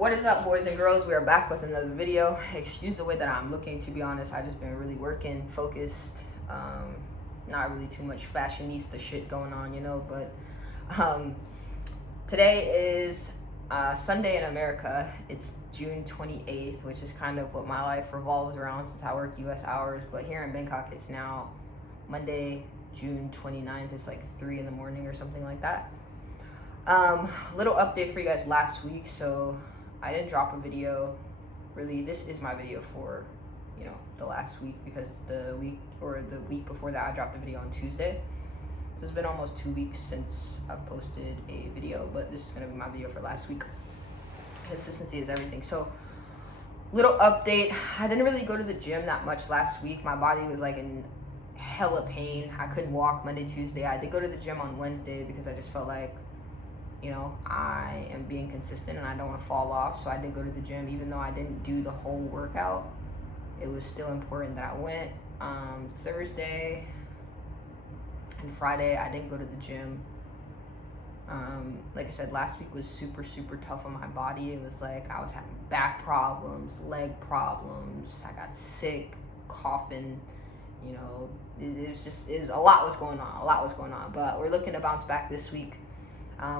What is up, boys and girls? We are back with another video. Excuse the way that I'm looking, to be honest. I just been really working, focused. Not really too much fashionista shit going on, you know, but today is Sunday in America. It's June 28th, which is kind of what my life revolves around since I work US hours. But here in Bangkok, it's now Monday, June 29th. It's like 3 in the morning or something like that. Little update for you guys last week. So I didn't drop a video. Really, this is my video for, you know, the last week, because the week before that I dropped a video on Tuesday. So it's been almost 2 weeks since I've posted a video, but this is gonna be my video for last week. Consistency is everything. So little update. I didn't really go to the gym that much last week. My body was like in hella pain. I couldn't walk Monday, Tuesday. I did go to the gym on Wednesday because I just felt like, you know, I am being consistent and I don't want to fall off. So I did go to the gym, even though I didn't do the whole workout. It was still important that I went. Thursday and Friday, I didn't go to the gym. Like I said, last week was super tough on my body. It was like I was having back problems, leg problems. I got sick, coughing. You know, it was just a lot was going on. But we're looking to bounce back this week.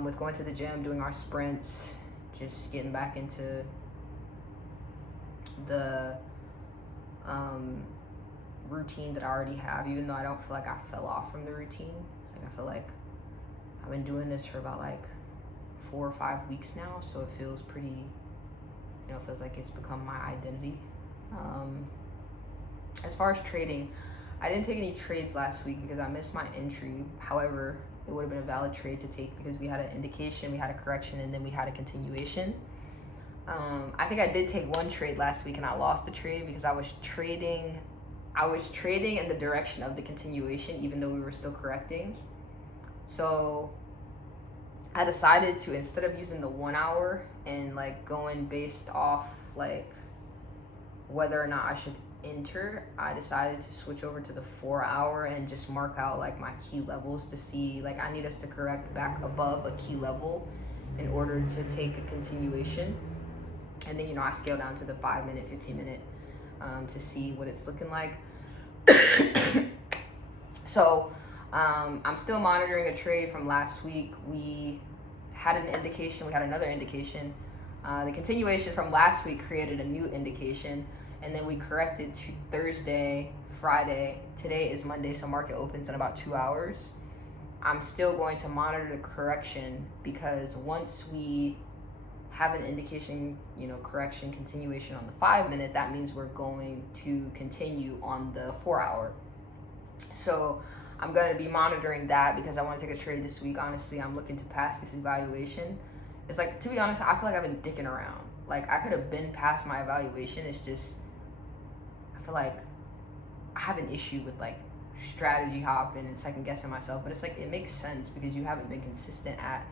With going to the gym, doing our sprints, just getting back into the routine that I already have, even though I don't feel like I fell off from the routine. Like, I feel like I've been doing this for about like 4 or 5 weeks now, so it feels pretty, you know, it feels like it's become my identity. As far as trading, I didn't take any trades last week because I missed my entry. However, it would have been a valid trade to take because we had an indication, we had a correction, and then we had a continuation. I think I did take one trade last week and I lost the trade because I was trading in the direction of the continuation, even though we were still correcting. So I decided to, instead of using the 1 hour and like going based off like whether or not I should enter, I decided to switch over to the 4 hour and just mark out like my key levels to see, like, I need us to correct back above a key level in order to take a continuation. And then, you know, I scale down to the 5 minute, 15 minute to see what it's looking like. So I'm still monitoring a trade from last week. We had an indication, we had another indication. The continuation from last week created a new indication. And then we corrected to Thursday, Friday. Today is Monday, so market opens in about 2 hours. I'm still going to monitor the correction because once we have an indication, you know, correction, continuation on the 5 minute, that means we're going to continue on the 4 hour. So I'm going to be monitoring that because I want to take a trade this week. Honestly, I'm looking to pass this evaluation. It's like, to be honest, I feel like I've been dicking around. Like, I could have been past my evaluation. It's just, I feel like I have an issue with like strategy hopping and second guessing myself, but it's like, it makes sense because you haven't been consistent at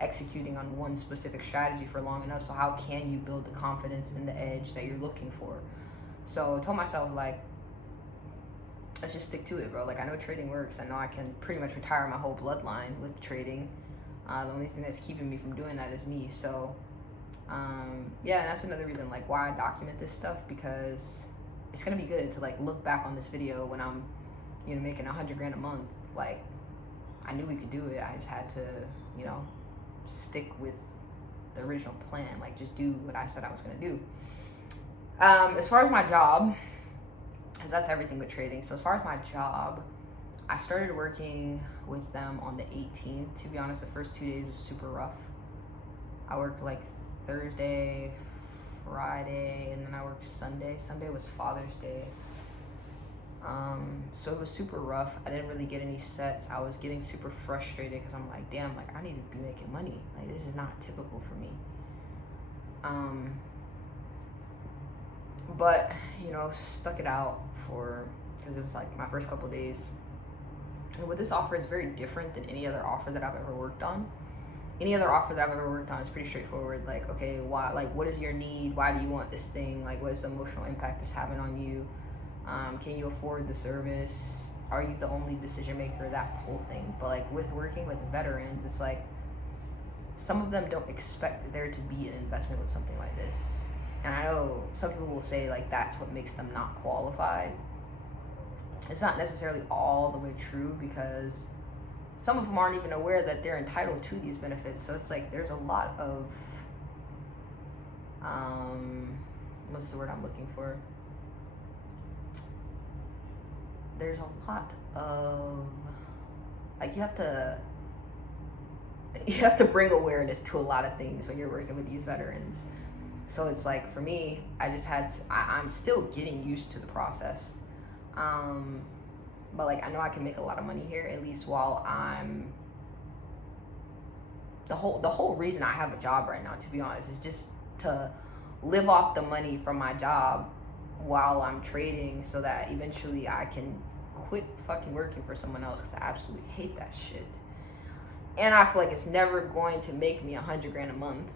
executing on one specific strategy for long enough. So how can you build the confidence and the edge that you're looking for? So I told myself, like, let's just stick to it, bro. Like, I know trading works. I know I can pretty much retire my whole bloodline with trading. The only thing that's keeping me from doing that is me. So yeah, and that's another reason like why I document this stuff, because it's gonna be good to like look back on this video when I'm, you know, making 100 grand a month. Like, I knew we could do it. I just had to, you know, stick with the original plan. Like, just do what I said I was gonna do. As far as my job, because that's everything with trading. So as far as my job, I started working with them on the 18th. To be honest, the first 2 days was super rough. I worked like Thursday, Friday, and then I worked Sunday. Sunday was Father's Day. So it was super rough. I didn't really get any sets. I was getting super frustrated because I'm like, damn, like, I need to be making money. Like, this is not typical for me. But, you know, stuck it out because it was like my first couple days. And what this offer is very different than any other offer that I've ever worked on. Any other offer that I've ever worked on is pretty straightforward. Like, okay, why? Like, what is your need? Why do you want this thing? Like, what is the emotional impact it's having on you? Can you afford the service? Are you the only decision maker? That whole thing. But like with working with veterans, it's like some of them don't expect there to be an investment with something like this. And I know some people will say like that's what makes them not qualified. It's not necessarily all the way true, because some of them aren't even aware that they're entitled to these benefits. So it's like there's a lot of what's the word I'm looking for? There's a lot of, like, you have to bring awareness to a lot of things when you're working with these veterans. So it's like, for me, I'm still getting used to the process. But like, I know I can make a lot of money here, at least while I'm, the whole reason I have a job right now, to be honest, is just to live off the money from my job while I'm trading, so that eventually I can quit fucking working for someone else, because I absolutely hate that shit. And I feel like it's never going to make me $100,000 a month,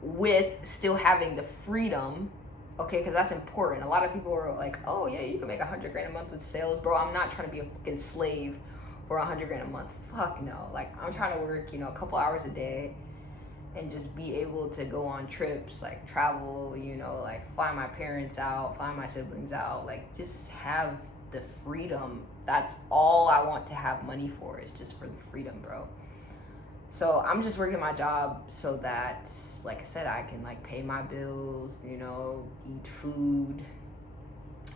with still having the freedom. Okay, because that's important. A lot of people are like, oh yeah, you can make $100,000 a month with sales. Bro, I'm not trying to be a fucking slave for $100,000 a month. Fuck no. Like, I'm trying to work, a couple hours a day and just be able to go on trips, like travel, like fly my parents out, fly my siblings out, like just have the freedom. That's all I want to have money for, is just for the freedom, bro. So I'm just working my job so that, like I said, I can like pay my bills, eat food,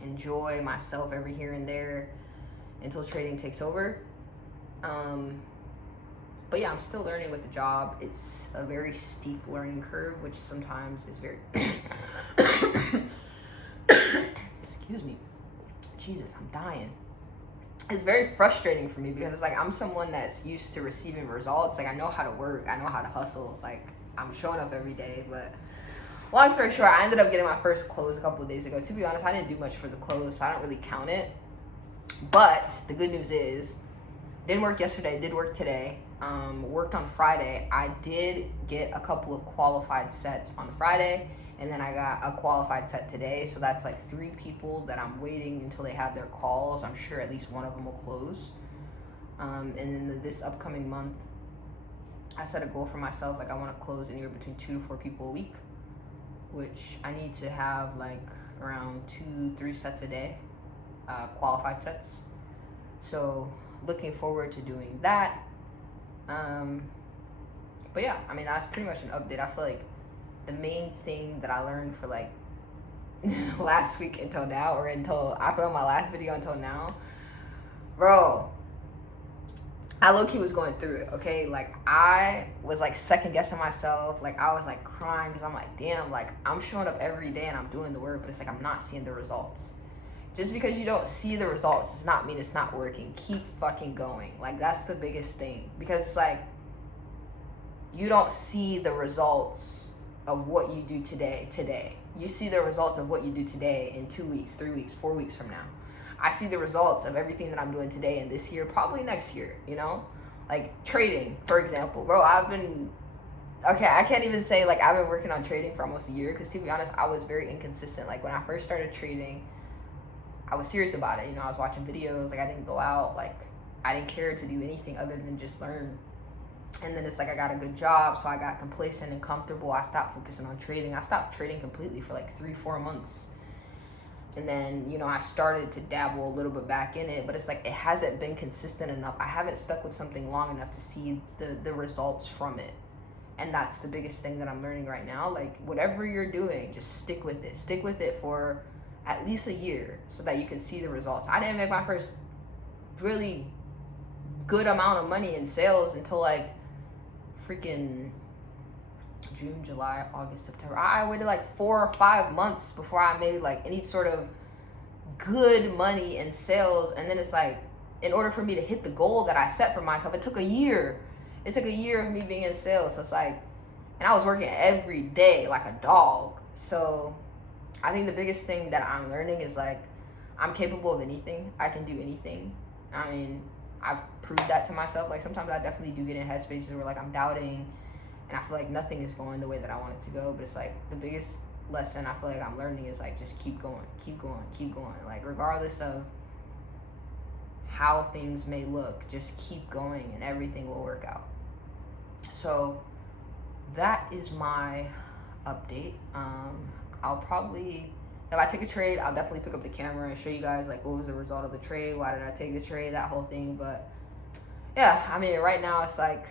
enjoy myself every here and there until trading takes over. But yeah, I'm still learning with the job. It's a very steep learning curve, which sometimes is very excuse me. Jesus, I'm dying. It's very frustrating for me, because it's like I'm someone that's used to receiving results. Like, I know how to work, I know how to hustle, like I'm showing up every day. But long story short, I ended up getting my first close a couple of days ago. To be honest, I didn't do much for the close, so I don't really count it. But the good news is, didn't work yesterday, did work today. Worked on Friday. I did get a couple of qualified sets on Friday, and then I got a qualified set today. So that's like 3 people that I'm waiting until they have their calls. I'm sure at least one of them will close. And then this upcoming month, I set a goal for myself. Like, I want to close anywhere between 2 to 4 people a week, which I need to have like around 2-3 sets a day, qualified sets. So looking forward to doing that. But yeah, I mean, that's pretty much an update. I feel like the main thing that I learned for like last week until now, or until I filmed my last video until now, bro, I low-key was going through it, okay? Like, I was like second guessing myself. Like, I was like crying, because I'm like, damn, like I'm showing up every day and I'm doing the work, but it's like I'm not seeing the results. Just because you don't see the results does not mean it's not working. Keep fucking going. Like, that's the biggest thing. Because it's like, you don't see the results of what you do today. You see the results of what you do today in 2 weeks, 3 weeks, 4 weeks from now. I see the results of everything that I'm doing today and this year, probably next year, Like, trading, for example. Bro, I can't even say, like, I've been working on trading for almost a year, because to be honest, I was very inconsistent. Like, when I first started trading, I was serious about it. I was watching videos, like I didn't go out, like I didn't care to do anything other than just learn. And then it's like I got a good job, so I got complacent and comfortable. I stopped focusing on trading. I stopped trading completely for like 3-4 months. And then, I started to dabble a little bit back in it, but it's like it hasn't been consistent enough. I haven't stuck with something long enough to see the results from it. And that's the biggest thing that I'm learning right now. Like, whatever you're doing, just stick with it. Stick with it for at least a year so that you can see the results. I didn't make my first really good amount of money in sales until like freaking June, July, August, September. I waited like 4 or 5 months before I made like any sort of good money in sales. And then it's like, in order for me to hit the goal that I set for myself, it took a year. It took a year of me being in sales. So it's like, and I was working every day like a dog. So I think the biggest thing that I'm learning is like, I'm capable of anything. I can do anything. I mean, I've proved that to myself. Like, sometimes I definitely do get in headspaces where like I'm doubting and I feel like nothing is going the way that I want it to go. But it's like, the biggest lesson I feel like I'm learning is like, just keep going. Like, regardless of how things may look. Just keep going and everything will work out. So that is my update. I'll probably, if I take a trade, I'll definitely pick up the camera and show you guys like what was the result of the trade, why did I take the trade, that whole thing. But yeah, I mean, right now it's like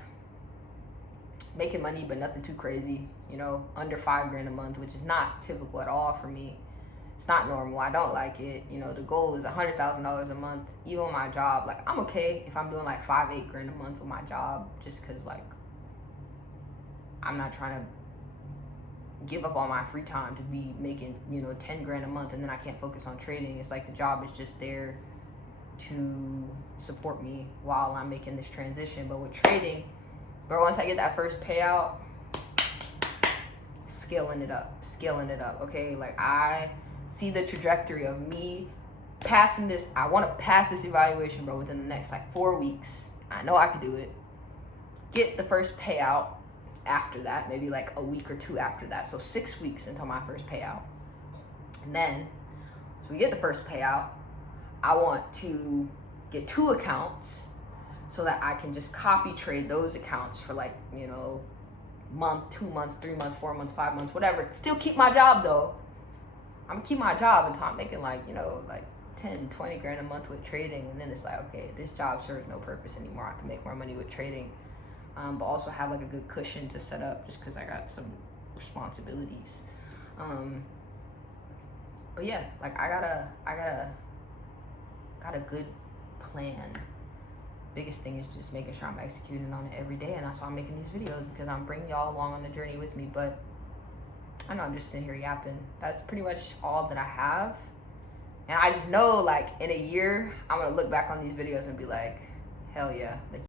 making money, but nothing too crazy, you know, under $5,000 a month, which is not typical at all for me. It's not normal. I don't like it. You know, the goal is $100,000 a month. Even with my job, like I'm okay if I'm doing like $5-8 grand a month with my job, just cause like I'm not trying to give up all my free time to be making, you know, 10 grand a month and then I can't focus on trading. It's like the job is just there to support me while I'm making this transition. But with trading, or once I get that first payout, scaling it up, okay? Like I see the trajectory of me passing this. I want to pass this evaluation, bro, within the next like 4 weeks. I know I could do it. Get the first payout after that, maybe like a week or two after that. So 6 weeks until my first payout. And then, so we get the first payout, I want to get 2 accounts so that I can just copy trade those accounts for like, you know, month, 2 months, 3 months, 4 months, 5 months, whatever. Still keep my job though. I'm gonna keep my job until I'm making like, you know, like 10, 20 grand a month with trading. And then it's like, okay, this job serves no purpose anymore. I can make more money with trading. But also have like a good cushion to set up just because I got some responsibilities. But yeah, like I got a good plan. Biggest thing is just making sure I'm executing on it every day, and that's why I'm making these videos, because I'm bringing y'all along on the journey with me. But I know I'm just sitting here yapping. That's pretty much all that I have. And I just know like in a year, I'm gonna look back on these videos and be like, hell yeah.